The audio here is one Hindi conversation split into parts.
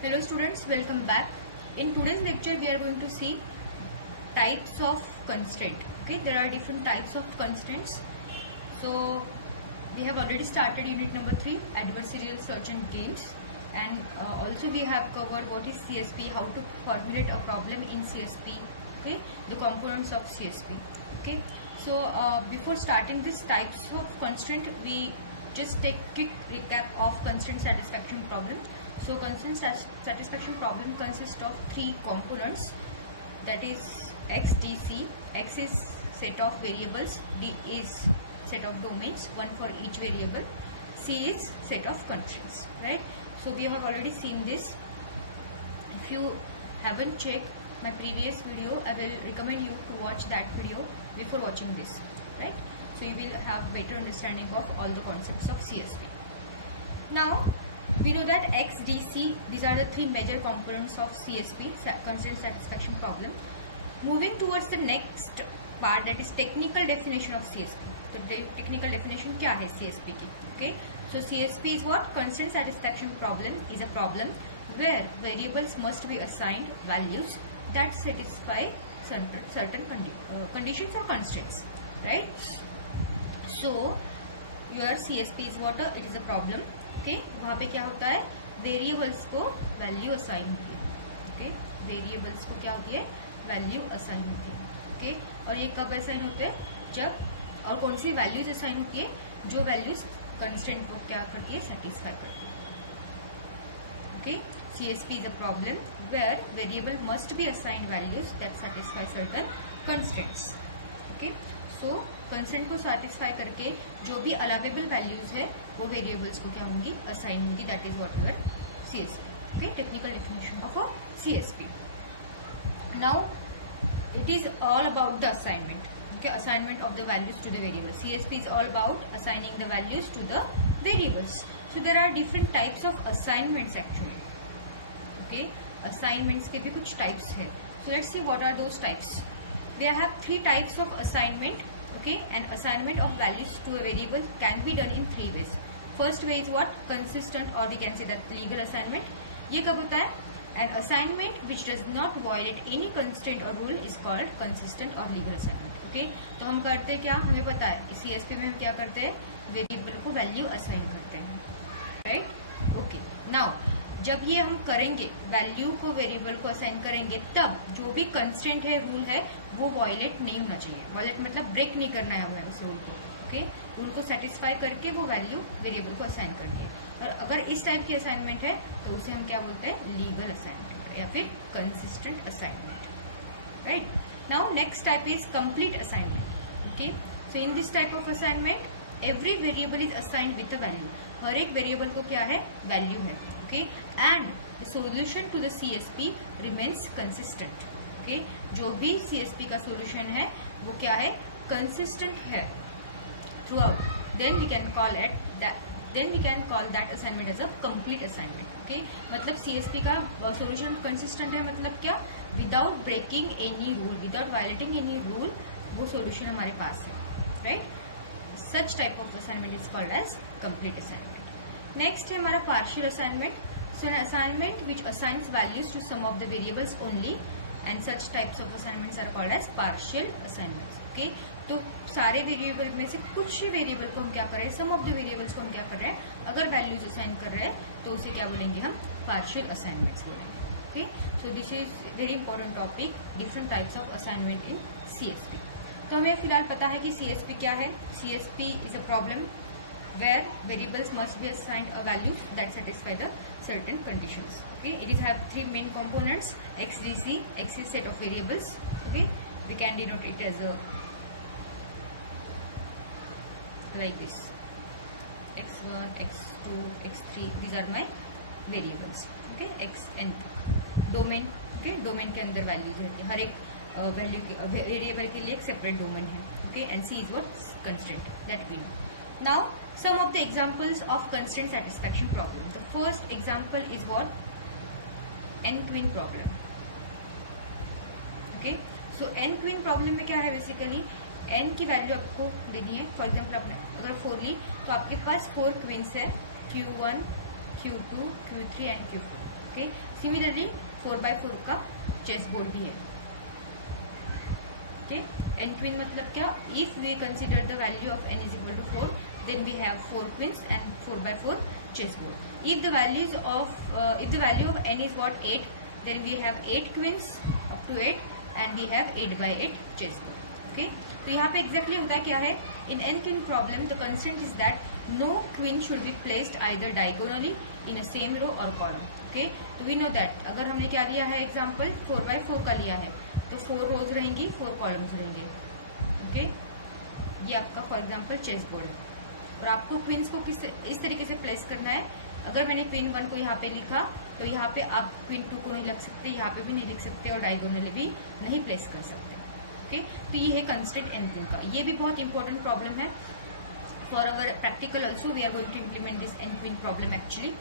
Hello students, welcome back. In today's lecture we are going to see types of constraint. Okay, there are different types of constraints. So we have already started unit number 3, adversarial search and games, and also we have covered what is CSP, how to formulate a problem in CSP, okay, the components of CSP. Okay, so before starting this types of constraint, we just take quick recap of constraint satisfaction problem. So constraint satisfaction problem consists of 3 components, that is x, d, c. X is set of variables, d is set of domains, one for each variable, c is set of constraints, right? So we have already seen this. If you haven't checked my previous video, I will recommend you to watch that video before watching this, right? So you will have better understanding of all the concepts of CSP. Now we know that x, d, c, these are the 3 major components of CSP, constraint satisfaction problem. Moving towards the next part, that is technical definition of CSP. So technical definition क्या है CSP की? Okay, so CSP is what? Constraint satisfaction problem is a problem where variables must be assigned values that satisfy certain conditions or constraints, right? So your CSP is what? It is a problem. Okay, वहाँ पे क्या होता है, वेरिएबल्स को वैल्यू असाइन होती है. ओके, वेरिएबल्स को क्या होती है, वैल्यू असाइन होती है. ओके, और ये कब असाइन होते हैं, जब और कौन सी वैल्यूज असाइन होती है, जो वैल्यूज कंस्ट्रेंट को क्या करती है, सेटिस्फाई करती है. Okay, CSP is a problem where variable must be assign values that satisfy certain constraints. Okay, so constraint को सेटिस्फाई करके जो भी अलावेबल वैल्यूज है वो वेरिएबल्स को क्या होंगी, असाइन होंगी. That is what your CSP. Okay, technical definition of a CSP. Now it is all about the assignment. Okay, assignment of the values to the variables. CSP is all about assigning the values to the variables. So there are different types of assignments actually. Okay, assignments के भी कुछ types है. So let's see what are those types. We have 3 types of assignment. Okay, and assignment of values to a variable can be done in 3 ways. First way is what? Consistent, or we can say that legal assignment. ये कब होता है? An assignment which does not violate any constraint or rule is called consistent or legal assignment. Okay, तो हम करते हैं क्या, हमें पता है CSP में हम क्या करते हैं, वेरिएबल को वैल्यू असाइन करते हैं, राइट? ओके, नाउ जब ये हम करेंगे, वैल्यू को वेरिएबल को असाइन करेंगे, तब जो भी कंस्ट्रेंट है, रूल है, वो वायलेट नहीं होना चाहिए. वायलेट मतलब ब्रेक नहीं करना है हमें उस रूल को. ओके, रूल को सेटिस्फाई करके वो वैल्यू वेरिएबल को असाइन करनी है. और अगर इस टाइप की असाइनमेंट है तो उसे हम क्या बोलते हैं, लीगल असाइनमेंट या फिर consistent assignment, right? Now next type is complete assignment. Okay, so in this type of assignment every variable is assigned with a value. हर एक वेरिएबल को क्या है, वैल्यू है. Okay, and the solution to the CSP remains consistent. Okay, जो भी CSP का सोल्यूशन है वो क्या है, कंसिस्टेंट है throughout. Then we can call that assignment as a complete assignment. Okay, मतलब CSP का सोल्यूशन कंसिस्टेंट है, मतलब क्या, without breaking any rule, without violating any rule, वो सोल्यूशन हमारे पास है, right? Such type of assignment is called as complete assignment. Next है हमारा partial assignment. So an assignment which assigns values to some of the variables only, and such types of assignments are called as partial assignments. Okay, तो सारे वेरिएबल में से कुछ ही वेरिएबल को हम क्या कर रहे हैं, सम ऑफ द वेरिएबल्स को हम क्या कर रहे हैं, अगर वैल्यूज असाइन कर रहे हैं तो उसे क्या बोलेंगे, हम पार्शियल असाइनमेंट्स बोलेंगे. Okay, so this is very important topic, different types of assignment in CSP. तो हमें फिलहाल पता है कि CSP क्या है. CSP is a problem where variables must be assigned a values that satisfy the certain conditions. Okay, it is have 3 main components, x, d, c. X is set of variables. Okay, we can denote it as a like this, x1, x2, x3. These are my variables. Okay, x and domain. Okay, domain के अंदर values रहती है, हर एक वैल्यू वेरिएबल के लिए एक सेपरेट डोमेन है. Okay, and c is what, constraint, that we know. Now some of the examples of constraint satisfaction problem. The first example is what, n-queen problem. Okay, so n-queen problem में क्या है, बेसिकली n की वैल्यू आपको देनी है. फॉर एग्जाम्पल आपने अगर 4 ली तो आपके पास 4 क्वींस है, Q1, Q2, Q3 and Q4. Okay, similarly 4x4 का चेस बोर्ड भी है. ओके, n क्वीन मतलब क्या? If we consider the value of n is equal to 4, then we have 4 queens and 4x4 chessboard. If the value of n is what 8, then we have 8 queens up to 8 and we have 8x8 chessboard. Okay, तो यहाँ पे exactly होता है क्या है? In n queen problem, the constraint is that no queen should be placed either diagonally in a same row or column. Okay, तो we know that अगर हमने क्या लिया है example 4x4 का लिया है तो 4 rows रहेंगी, 4 columns रहेंगे. Okay, ये आपका फॉर एग्जाम्पल चेस बोर्ड है और आपको क्वींस को इस तरीके से प्लेस करना है. अगर मैंने क्वीन 1 को यहाँ पे लिखा तो यहाँ पे आप क्वीन 2 को नहीं लिख सकते, यहाँ पे भी नहीं लिख सकते और डायगोनली भी नहीं प्लेस कर सकते. ओके, तो ये है कंस्ट्रेंट n क्वीन का. ये भी बहुत इंपॉर्टेंट प्रॉब्लम है for our practical also. We are going to implement this n queen problem actually.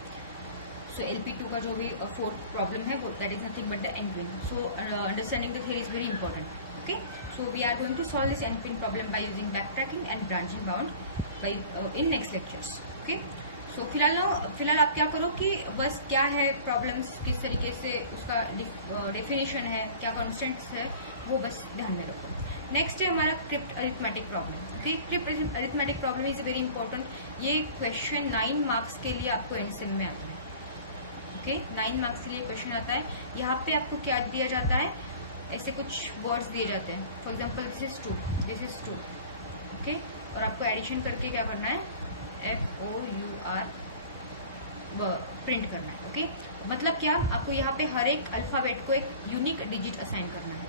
So LP2 का जो भी फोर्थ प्रॉब्लम है वो that is nothing but the n queen. So understanding the theory is very important. Okay, so we are going to solve this n queen problem by using backtracking and branching bound by in next lectures. Okay, so फिलहाल आप क्या करो कि बस क्या है प्रॉब्लम्स, किस तरीके से उसका डेफिनेशन है, क्या कॉन्स्टेंट्स है, वो बस ध्यान में रखो. नेक्स्ट है हमारा crypt arithmetic problem. Okay, crypt arithmetic problem is very important. ये क्वेश्चन 9 मार्क्स के लिए आपको एंसर में आता है. ओके, 9 मार्क्स के लिए क्वेश्चन आता है. यहाँ पे आपको क्या दिया जाता है? ऐसे कुछ वर्ड्स दिए जाते हैं. For example this is 2, this is 2. Okay, और आपको एडिशन करके क्या करना है? FOUR प्रिंट करना है. ओके, मतलब क्या? आपको यहाँ पे हर एक अल्फाबेट को एक यूनिक डिजिट असाइन करना है.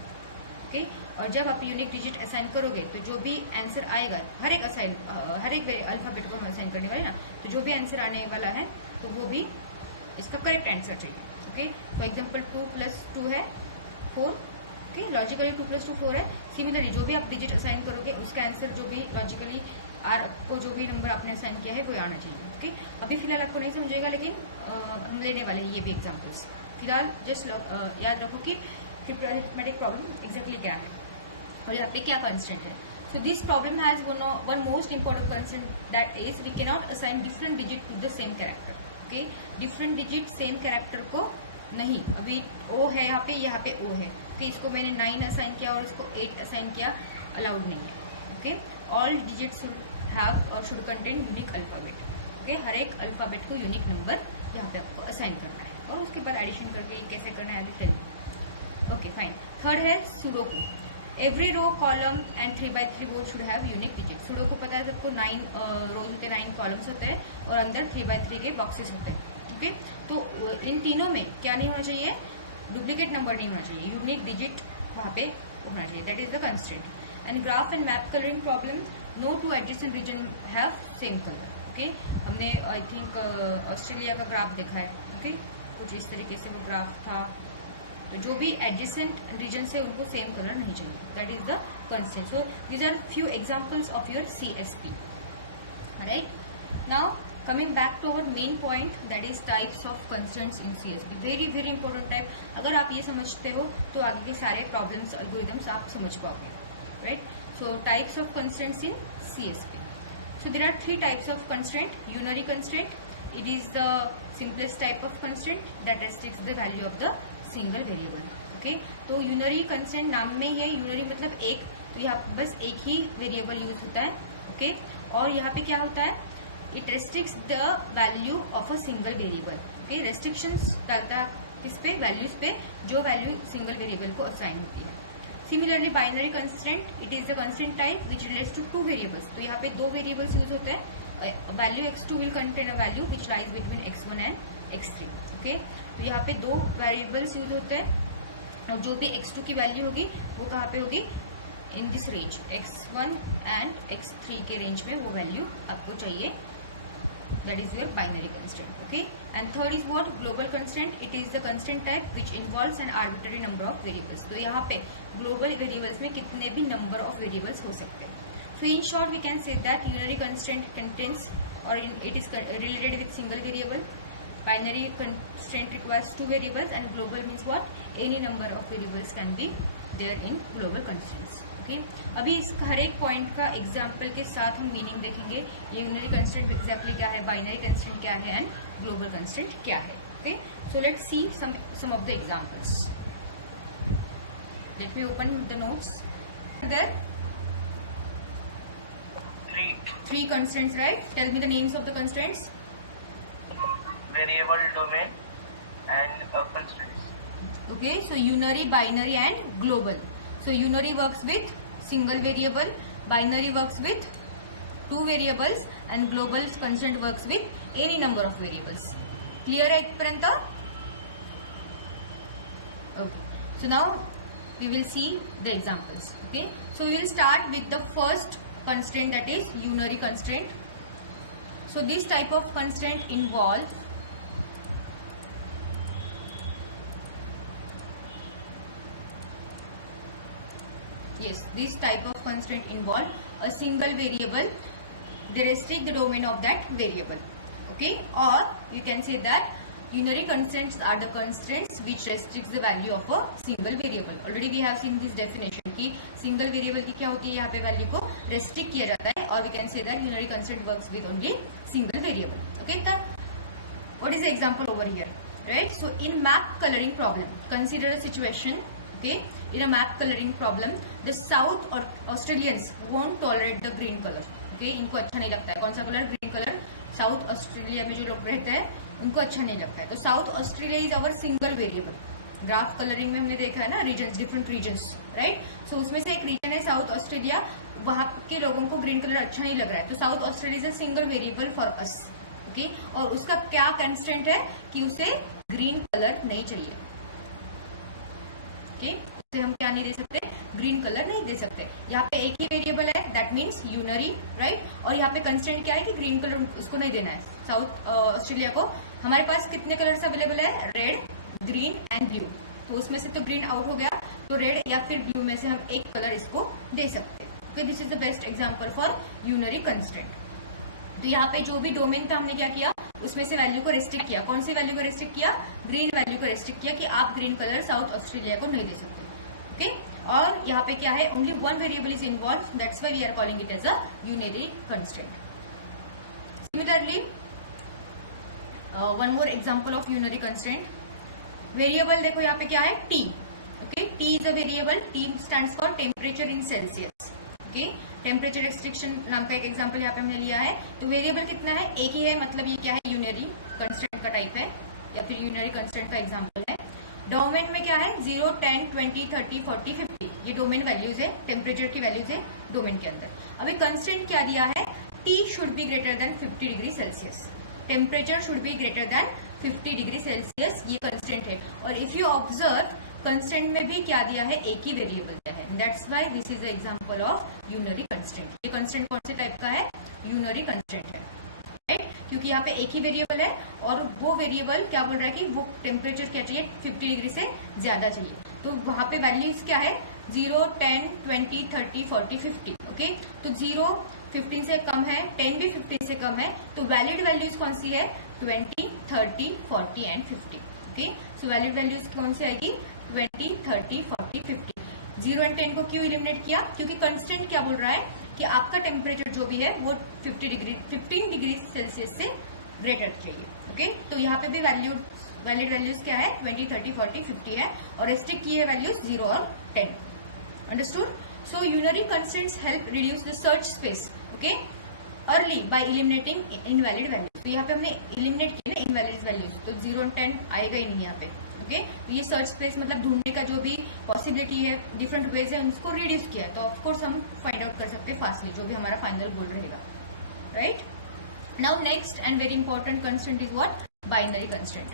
ओके, और जब आप यूनिक डिजिट असाइन करोगे तो जो भी आंसर आएगा, हर एक अल्फाबेट को हम असाइन करने वाले ना, तो जो भी आंसर आने वाला है तो वो भी इसका करेक्ट आंसर चाहिए. ओके, फॉर एग्जाम्पल 2 + 2 है 4. ओके, लॉजिकली 2 + 2 4 है. सिमिलरली जो भी आप डिजिट असाइन करोगे उसका आंसर जो भी लॉजिकली आपको जो भी नंबर आपने असाइन किया है वो आना चाहिए. ओके, अभी फिलहाल आपको नहीं समझेगा लेकिन हम लेने वाले हैं ये भी एग्जांपल्स. फिलहाल जस्ट याद रखो कि अरिथमेटिक प्रॉब्लम एग्जैक्टली क्या है और यहाँ पे क्या कंस्टेंट है. So this problem has one most important constant that is we cannot assign different digit to the same character. Okay, different digit same character को नहीं. अभी O है यहाँ पे O है. ओके, इसको मैंने 9 असाइन किया और इसको 8 असाइन किया, अलाउड नहीं है. ओके, ऑल डिजिट्स हैव और should contain unique alphabet. Okay, हर एक अल्फाबेट को यूनिक नंबर यहाँ पे आपको असाइन करना है और उसके बाद एडिशन करके कैसे करना है अभी. Okay, fine. थर्ड है sudoku. Every row column and 3x3 board should have unique digit. Sudoku पता है सबको 9 रोज होते हैं, 9 कॉलम्स होते हैं और अंदर 3x3 के बॉक्सेस होते हैं. ओके, तो इन तीनों में क्या नहीं होना चाहिए? डुप्लीकेट नंबर नहीं होना चाहिए, यूनिक डिजिट वहाँ पे होना चाहिए. That is the constraint. And graph and map colouring problem, no two adjacent region have same colour. Okay, हमने आई थिंक ऑस्ट्रेलिया का ग्राफ देखा है. ओके, कुछ इस तरीके से वो ग्राफ था. तो जो भी एडजेसेंट रीजन से उनको सेम कलर नहीं चाहिए. That is the constraint. So these are few examples of your CSP. Right, now coming back to our main point, that is types of constraints in CSP. very very important type. अगर आप ये समझते हो तो आगे के सारे प्रॉब्लम्स algorithms आप समझ पाओगे. right, so types of constraints in CSP. so there are 3 types of constraint. unary constraint, it is the simplest type of constraint that restricts the value of the single variable. okay, तो unary constraint नाम में ही है. unary मतलब एक, तो यहाँ बस एक ही वेरिएबल यूज होता है. okay, और यहाँ पे क्या होता है? It restricts the value of a single variable. Okay, restrictions डालता है किस पे? वैल्यूज पे, जो वैल्यू सिंगल वेरिएबल को असाइन होती है. Similarly binary constraint, it is the constraint type which relates to 2 variables. तो यहाँ पे 2 वेरिएबल्स यूज होते हैं. Value x2 will contain a value which lies between x1 and x3. Okay, तो यहाँ पे 2 वेरिएबल्स यूज होते हैं और जो भी x2 की वैल्यू होगी वो कहाँ पे होगी? In this range, x1 and x3 के रेंज में वो वैल्यू आपको चाहिए. that is your binary constraint. Okay, and third is what? Global constraint. It is the constraint type which involves an arbitrary number of variables. तो यहाँ पे global variables में कितने भी number of variables हो सकते हैं. So in short we can say that unary constraint contains or it is related with single variable. Binary constraint requires 2 variables and global means what? Any number of variables can be there in global constraints. अभी इस हर एक पॉइंट का एग्जाम्पल के साथ हम मीनिंग देखेंगे. ये यूनरी कंस्ट्रेंट एग्जैक्टली क्या है, बाइनरी कंस्ट्रेंट क्या है एंड ग्लोबल कंस्ट्रेंट क्या है. Okay, so let's see some of the examples. Let me open the notes. There three constraints, right? Tell me the names of the constraints. Variable, domain, and constraints. Okay, so unary, binary, and global. So unary works with single variable, binary works with two variables, and global constraint works with any number of variables. Clear है इतपर्यंत? Okay, so now we will see the examples. Okay, so we will start with the first constraint, that is unary constraint. So this type of constraint involves this type of constraint involve a single variable. They restrict the domain of that variable. Okay, or you can say that unary constraints are the constraints which restricts the value of a single variable. Already we have seen this definition कि single variable की क्या होती है, यहाँ पे value को restrict किया जाता है, और we can say that unary constraint works with only single variable. Okay, तो what is the example over here, right? So in map coloring problem, consider a situation. Okay, in a map coloring problem, the South or Australians won't tolerate the green color. Okay, इनको अच्छा नहीं लगता है कौन सा colour, green colour. South Australia में जो लोग रहते हैं उनको अच्छा नहीं लगता है. तो south Australia is our single variable. Graph colouring में हमने देखा है ना, रीजन, डिफरेंट रीजन्स, राइट. सो उसमें से एक रीजन है साउथ ऑस्ट्रेलिया, वहां के लोगों को ग्रीन कलर अच्छा नहीं लग रहा है. तो south Australia is a single variable for us. Okay, और उसका क्या कंस्ट्रेंट है कि उसे ग्रीन कलर नहीं चाहिए. ओके, उसे हम क्या नहीं दे सकते, ग्रीन कलर नहीं दे सकते. यहाँ पे एक ही वेरिएबल है, दैट मीन्स यूनरी, राइट. और यहाँ पे कंस्ट्रेंट क्या है कि ग्रीन कलर उसको नहीं देना है. साउथ ऑस्ट्रेलिया को हमारे पास कितने कलर्स अवेलेबल है, रेड, ग्रीन एंड ब्लू. तो उसमें से तो ग्रीन आउट हो गया, तो रेड या फिर ब्लू में से हम एक कलर इसको दे सकते हैं. Okay, this is the best example for unary constraint. तो यहाँ पे जो भी डोमेन था हमने क्या किया, उसमें से वैल्यू को रेस्ट्रिक्ट किया. कौन सी वैल्यू को रेस्ट्रिक्ट किया, ग्रीन वैल्यू को रेस्ट्रिक्ट किया कि आप ग्रीन कलर साउथ ऑस्ट्रेलिया को नहीं दे सकते. ओके, और यहाँ पे क्या है, only one variable is involve, that's why we are calling it as a unary constraint. Similarly one more example of unary constraint. Variable देखो यहाँ पे क्या है, T. Okay, T is a variable. T stands for temperature in Celsius. Okay, temperature restriction नाम का एक एग्जांपल यहाँ पे हमने लिया है. तो वेरिएबल कितना है, एक ही है, मतलब ये क्या है, यूनरी कंस्ट्रेंट का टाइप है या फिर यूनरी कंस्ट्रेंट का एग्जांपल है. डोमेन में क्या है, 0, 10, 20, 30, 40, 50, ये डोमेन वैल्यूज है, टेम्परेचर की वैल्यूज है डोमेन के अंदर. अभी कंस्ट्रेंट क्या दिया है, T should be greater than 50 degree Celsius. Temperature should be greater than 50 degree Celsius, ये कंस्ट्रेंट है. और इफ यू ऑब्जर्व, कंस्ट्रेंट में भी क्या दिया है, एक ही वेरिएबल दिया है. That's why this is the example of unary constraint. ये कंस्ट्रेंट कौन से टाइप का है, यूनरी कंस्ट्रेंट है, राइट. क्योंकि यहाँ पे एक ही वेरिएबल है और वो वेरिएबल क्या बोल रहा है कि वो टेम्परेचर क्या चाहिए, 50 डिग्री से ज्यादा चाहिए. तो वहां पे वैल्यूज क्या है, 0, 10, 20, 30, 40, 50. ओके, तो 0 15 से कम है, 10 भी 15 से कम है. तो वैलिड वैल्यूज कौन सी है, 20, 30, 40 and 50. Okay, so valid values कौन सी आएगी, 20, 30, 40, 50. 0 एंड 10 को क्यों इलिमिनेट किया, क्योंकि कंस्टेंट क्या बोल रहा है कि आपका टेम्परेचर जो भी है वो 15 डिग्री सेल्सियस से ग्रेटर चाहिए. ओके, तो यहाँ पे भी वैलिड वैल्यूज क्या है, 20, 30, 40, 50 है, और रेस्ट्रिक्ट की है वैल्यूज 0 और 10. Understood. So unary constraints help reduce the search space, okay, early by eliminating invalid values. तो यहाँ पे हमने इलिमिनेट किया ना इनवैलिड वैल्यूज, तो 0 और 10 आएगा ही नहीं यहाँ पे. ओके, तो ये सर्च स्पेस मतलब ढूंढने का जो भी पॉसिबिलिटी है, डिफरेंट वेज है, उसको रिड्यूस किया है. तो ऑफकोर्स हम फाइंड आउट कर सकते हैं फास्टली, जो भी हमारा फाइनल गोल रहेगा, right. Now next and very important constraint is what, binary constraint.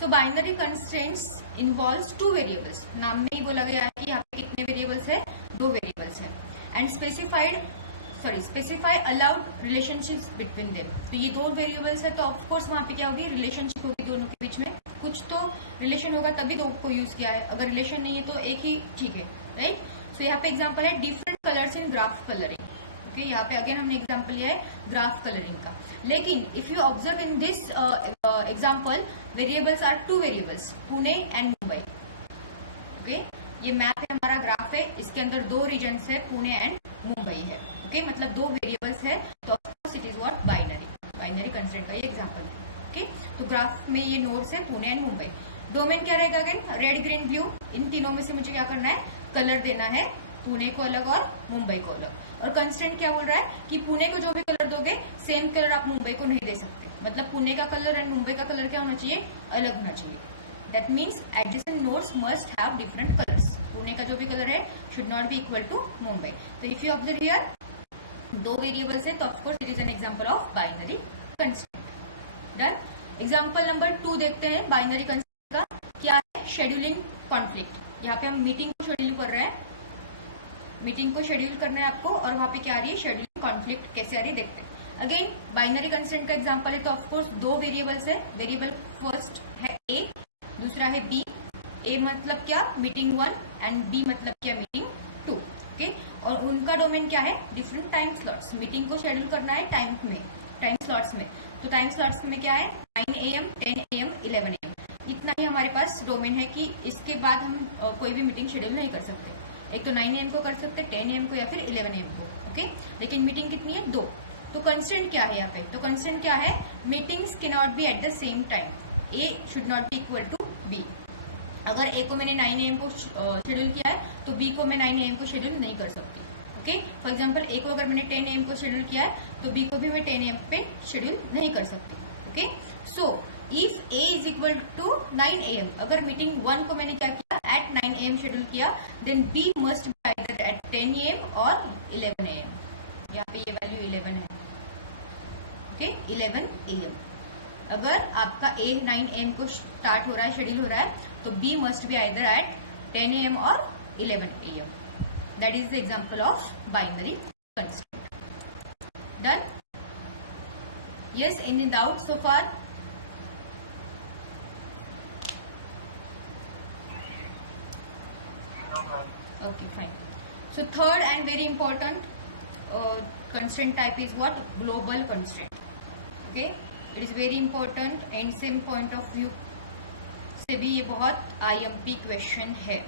So binary constraints involves two variables. नाम में ही बोला गया है कि यहाँ पे कितने वेरिएबल्स है, 2 वेरिएबल्स है. And specify allowed relationships between them. तो ये 2 वेरिएबल्स है, तो ऑफकोर्स वहां पे क्या होगी, रिलेशनशिप होगी दोनों के बीच में. कुछ तो रिलेशन होगा तभी 2 को यूज किया है, अगर रिलेशन नहीं है तो एक ही ठीक है, राइट. सो यहाँ पे एग्जांपल है डिफरेंट कलर्स इन ग्राफ कलरिंग. ओके, यहाँ पे अगेन हमने एग्जांपल लिया है ग्राफ कलरिंग का. लेकिन if you observe in this example, variables are 2 variables, Pune and Mumbai. Okay, ये मैप है हमारा, ग्राफ है, इसके अंदर 2 रीजन्स है, पुणे एंड मुंबई है. ओके, मतलब 2 वेरिएबल्स है, तो of course it is what, binary constraint का ये एग्जांपल है. ओके, तो ग्राफ में ये नोड्स है पुणे एंड मुंबई। डोमेन क्या रहेगा अगेन, रेड ग्रीन ब्लू, इन तीनों में से मुझे क्या करना है, कलर देना है, पुणे को अलग और मुंबई को अलग। और कंस्टेंट क्या बोल रहा है कि पुणे को जो भी कलर दोगे सेम कलर आप मुंबई को नहीं दे सकते, मतलब पुणे का कलर एंड मुंबई का कलर क्या होना चाहिए, अलग होना चाहिए। That means adjacent nodes must have different colours. Pune का जो भी कलर है should not be equal to Mumbai. तो इफ यू ऑब्जर्व हियर दो वेरिएबल्स है तो of course it is an example of binary constraint. Done. Example number 2 देखते हैं बाइनरी कंस्ट्रेंट का। क्या है, शेड्यूलिंग कॉन्फ्लिक्ट। यहाँ पे हम मीटिंग को शेड्यूल कर रहे हैं, मीटिंग को शेड्यूल करना है आपको, और वहां पे क्या आ रही है, शेड्यूलिंग कॉन्फ्लिक्ट कैसे आ रही है देखते हैं। अगेन बाइनरी कंस्ट्रेंट का एग्जांपल है तो ऑफकोर्स दो वेरिएबल्स है, वेरिएबल फर्स्ट है ए, दूसरा है बी। ए मतलब क्या, मीटिंग 1 एंड बी मतलब क्या, मीटिंग 2। ओके, और उनका डोमेन क्या है, डिफरेंट टाइम स्लॉट्स। मीटिंग को शेड्यूल करना है टाइम में, टाइम स्लॉट्स में, तो टाइम स्लॉट्स में क्या है, 9 AM, 10 AM, 11 AM। इतना ही हमारे पास डोमेन है कि इसके बाद हम कोई भी मीटिंग शेड्यूल नहीं कर सकते। एक तो 9 AM को कर सकते, 10 AM को या फिर 11 AM को। ओके, लेकिन मीटिंग कितनी है, 2। तो कंस्ट्रेंट क्या है यहाँ पे, तो कंस्ट्रेंट क्या है, meetings can not be at the same time, A should not be equal to B. अगर ए को मैंने 9 AM को शेड्यूल किया है तो बी को मैं 9 AM को शेड्यूल नहीं कर सकती। ओके, फॉर एग्जांपल ए को अगर मैंने 10 AM को शेड्यूल किया है तो बी को भी मैं 10 AM पे शेड्यूल नहीं कर सकती। Okay, so if A is equal to 9 AM, अगर मीटिंग 1 को मैंने क्या किया, एट 9 AM शेड्यूल किया, then B must be either at 10 AM और 11 AM। यहाँ पे ये वैल्यू 11 है। Okay, 11 AM। अगर आपका ए 9 AM को स्टार्ट हो रहा है, शेड्यूल हो रहा है, तो B must be either at 10 AM और 11 AM। That is the example of binary constraint. Done. Yes, any doubt so far? Okay, fine. So third and very important constraint type is what? Global constraint. Okay, it is very important and same point of view से भी ये बहुत IMP क्वेश्चन है,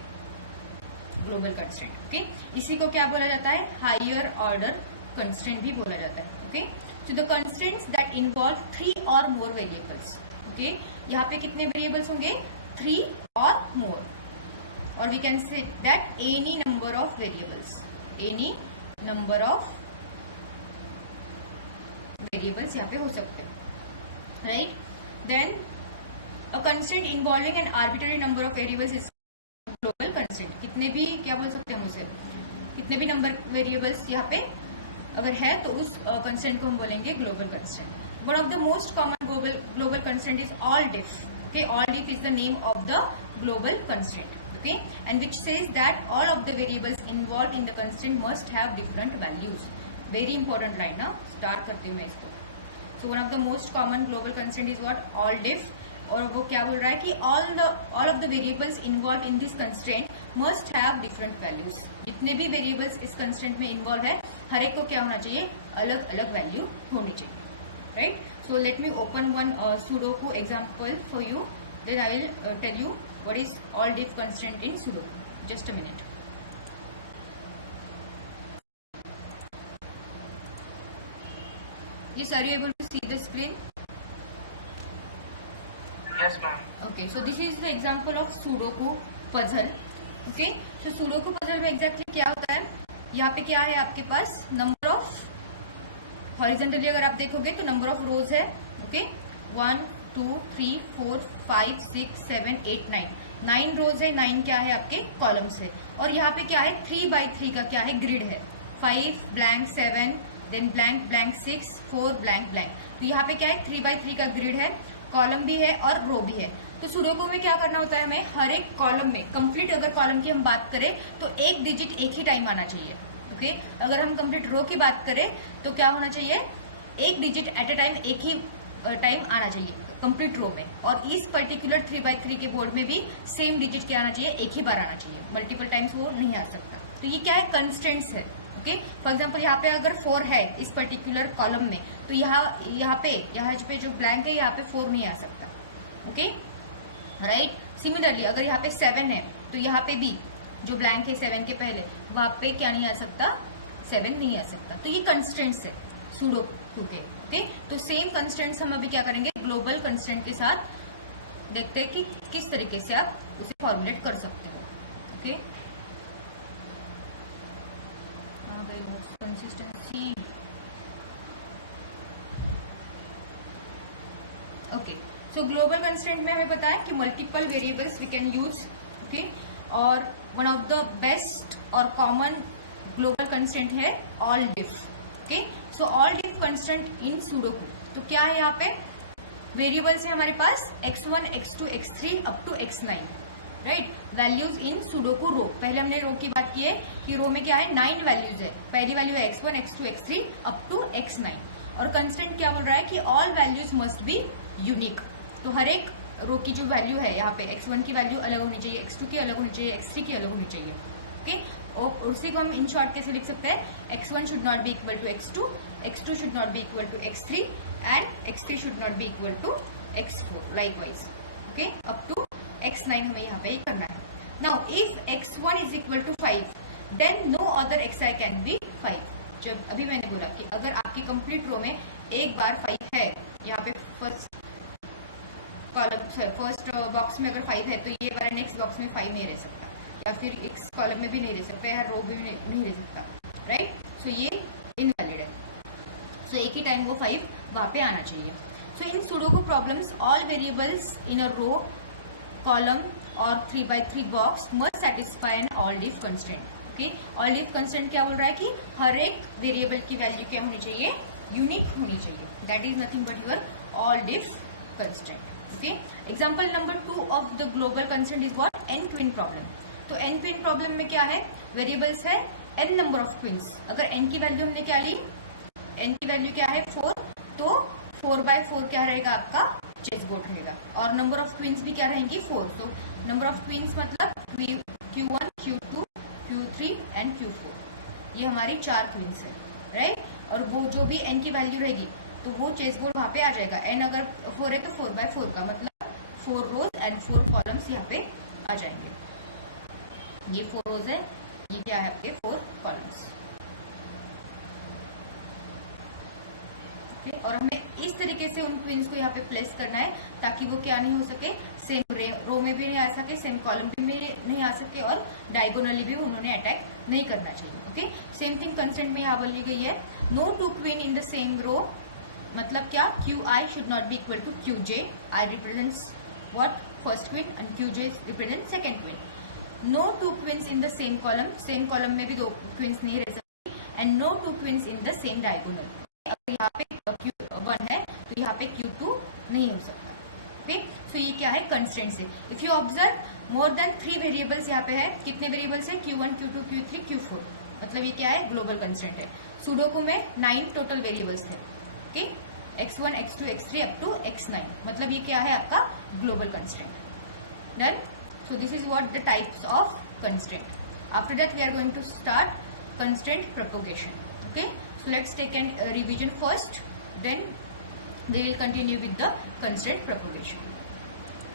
ग्लोबल कंस्ट्रेंट। ओके, इसी को क्या बोला जाता है, हायर ऑर्डर कंस्ट्रेंट भी बोला जाता है। Okay, so the constraints that involve 3 और मोर वेरिएबल्स। ओके, यहाँ पे कितने वेरिएबल्स होंगे, 3 और मोर, और we can say that any number of variables, any number of variables यहाँ पे हो सकते हैं, right. Then a constraint involving an arbitrary number of variables is global constraint. कितने भी क्या बोल सकते हैं हम उसे, कितने भी नंबर वेरिएबल्स यहाँ पे अगर है तो उस कंस्ट्रेंट को हम बोलेंगे global constraint. One of the most common global constraint is all diff. Okay, all diff is the name of the global constraint. Okay, and which says that all of the variables involved in the constraint must have different values. Very important line ना, start करती हूँ मैं इसको। So one of the most common global constraint is what? All diff। और वो क्या बोल रहा है कि all of the variables involved in this constraint must have different values। जितने भी variables इस constraint में involved है, हर एक को क्या होना चाहिए, अलग अलग value होनी चाहिए, right? So let me open one Sudoku example for you. Then I will tell you what is all diff constraint in Sudoku. Just a minute. Yes, are you able to see the screen? Yes, ma'am. Okay, so this is the example of Sudoku puzzle. Okay, so Sudoku puzzle में exactly क्या होता है, यहाँ पे क्या है आपके पास, नंबर ऑफ, हॉरिजेंटली अगर आप देखोगे तो नंबर ऑफ रोज है। ओके, 1 2 3 4 5 6 7 8 9, 9 रोज है, 9 क्या है आपके कॉलम्स है। और यहाँ पे क्या है, 3x3 का क्या है, ग्रिड है, 5 blank 7 then blank blank 6 4 blank blank. तो यहाँ पे क्या है, 3x3 का ग्रिड है, कॉलम भी है और रो भी है। तो सुडोकू में क्या करना होता है हमें, हर एक कॉलम में कंप्लीट, अगर कॉलम की हम बात करें तो एक डिजिट एक ही टाइम आना चाहिए। ओके, अगर हम कंप्लीट रो की बात करें तो क्या होना चाहिए, एक डिजिट एट अ टाइम एक ही टाइम आना चाहिए कंप्लीट रो में। और इस पर्टिकुलर 3x3 के बोर्ड में भी सेम डिजिट क्या आना चाहिए, एक ही बार आना चाहिए, मल्टीपल टाइम्स वो नहीं आ सकता। तो ये क्या है, कंस्ट्रेंट्स है। ओके, फॉर एग्जांपल यहाँ पे अगर 4 है इस पर्टिकुलर कॉलम में, तो यहाँ पे जो ब्लैंक है यहाँ पे 4 नहीं आ सकता। Okay, right. सिमिलरली अगर यहाँ पे 7 है तो यहाँ पे भी जो ब्लैंक है 7 के पहले, वहां पे क्या नहीं आ सकता, 7 नहीं आ सकता। तो ये कंस्ट्रेंट्स है 2k। ओके, तो सेम कंस्टेंट्स हम अभी क्या करेंगे, ग्लोबल कंस्टेंट के साथ देखते हैं कि किस तरीके से आप उसे फॉर्मुलेट कर सकते हो। Okay, consistency. Okay, so global constant में हमें पता है कि multiple variables we can use. Okay, और वन ऑफ द बेस्ट और कॉमन ग्लोबल कंस्टेंट है all diff. Okay, so all diff constant in sudoku, तो क्या है यहाँ पे वेरिएबल्स है हमारे पास x1 x2 x3 up to x9, right. Values in sudoku row, पहले हमने रो की बात की है कि रो में क्या है 9 वैल्यूज है। पहली वैल्यू है x1 x2 x3 up to x9, और कंस्टेंट क्या बोल रहा है कि all values must be unique. तो हर एक रो की जो वैल्यू है यहाँ पे x1 की वैल्यू अलग होनी चाहिए, x2 की अलग होनी चाहिए, x3 की अलग होनी चाहिए। ओके, और उसी को हम इन शॉर्ट कैसे लिख सकते हैं, x1 should not be equal to x2, x2 should not be equal to x3 and x3 should not be equal to x4 likewise. Okay, up to x9 हमें यहाँ पे करना है। Now if x1 is equal to 5 then no other xi can be 5। जब अभी मैंने बोला कि अगर आपकी कंप्लीट रो में एक बार 5 है, यहाँ पे फर्स्ट कॉलम फर्स्ट बॉक्स में अगर 5 है तो ये वाला नेक्स्ट बॉक्स में 5 नहीं रह सकता, या फिर इस कॉलम में भी नहीं रह सकता, या रो में भी नहीं रह सकता, राइट। सो ये इनवैलिड है, सो एक ही टाइम वो 5 वहां पे आना चाहिए। So in sudoku problems all variables in a row, column और 3x3 box must satisfy an all diff constant. Okay, all diff constant क्या बोल रहा है कि हर एक वेरिएबल की वैल्यू क्या होनी चाहिए, यूनिक होनी चाहिए। That is nothing but your all diff constant. Okay, example number 2 of the global constant is what, N queen problem. तो एन क्वीन प्रॉब्लम में क्या है, वेरिएबल्स है एन नंबर ऑफ क्वींस। अगर एन की वैल्यू हमने क्या ली, एन की वैल्यू क्या है 4, तो 4/4 क्या रहेगा आपका चेस बोर्ड रहेगा, और नंबर ऑफ क्वींस भी क्या रहेंगी 4। तो नंबर ऑफ क्वींस मतलब Q1 Q2 Q3 and Q4, ये हमारी 4 क्वींस है, राइट। और वो जो भी एन की वैल्यू रहेगी तो वो चेस बोर्ड वहां पे आ जाएगा। एन अगर 4 है तो 4/4 का मतलब 4 रोज एंड 4 कॉलम्स यहाँ पे आ जाएंगे। ये 4 रोज है, ये क्या है आपके 4 कॉलम्स। ओके, और हमें इस तरीके से उन क्वींस को यहाँ पे प्लेस करना है ताकि वो क्या नहीं हो सके, सेम रो में भी नहीं आ सके, सेम कॉलम भी में नहीं आ सके, और डायगोनली भी उन्होंने अटैक नहीं करना चाहिए। ओके, सेम थिंग कंस्टेंट में यहाँ बोली गई है, no two queen in the same row, मतलब क्या, QI should not be equal to QJ। I represents what, first queen, and QJ represent second queen. No two queens in the same column, same column में भी 2 क्वींस नहीं रह सकती, and no two queens in the same diagonal. अगर यहाँ पे Q1 है तो यहाँ पे Q2 नहीं हो सकता। ओके, सो ये क्या है कंस्टेंट से। If you observe more than 3 variables यहाँ पे है, कितने वेरिएबल्स है, Q1 Q2 Q3 Q4, मतलब ये क्या है ग्लोबल कंस्टेंट है। सुडोकू में 9 टोटल वेरिएबल्स है। Okay, x1 x2 x3 up to x9, मतलब ये क्या है आपका global constant. Done. So this is what the types of constant. After that we are going to start constant propagation. Okay, so let's take a revision first, then we will continue with the constraint propagation.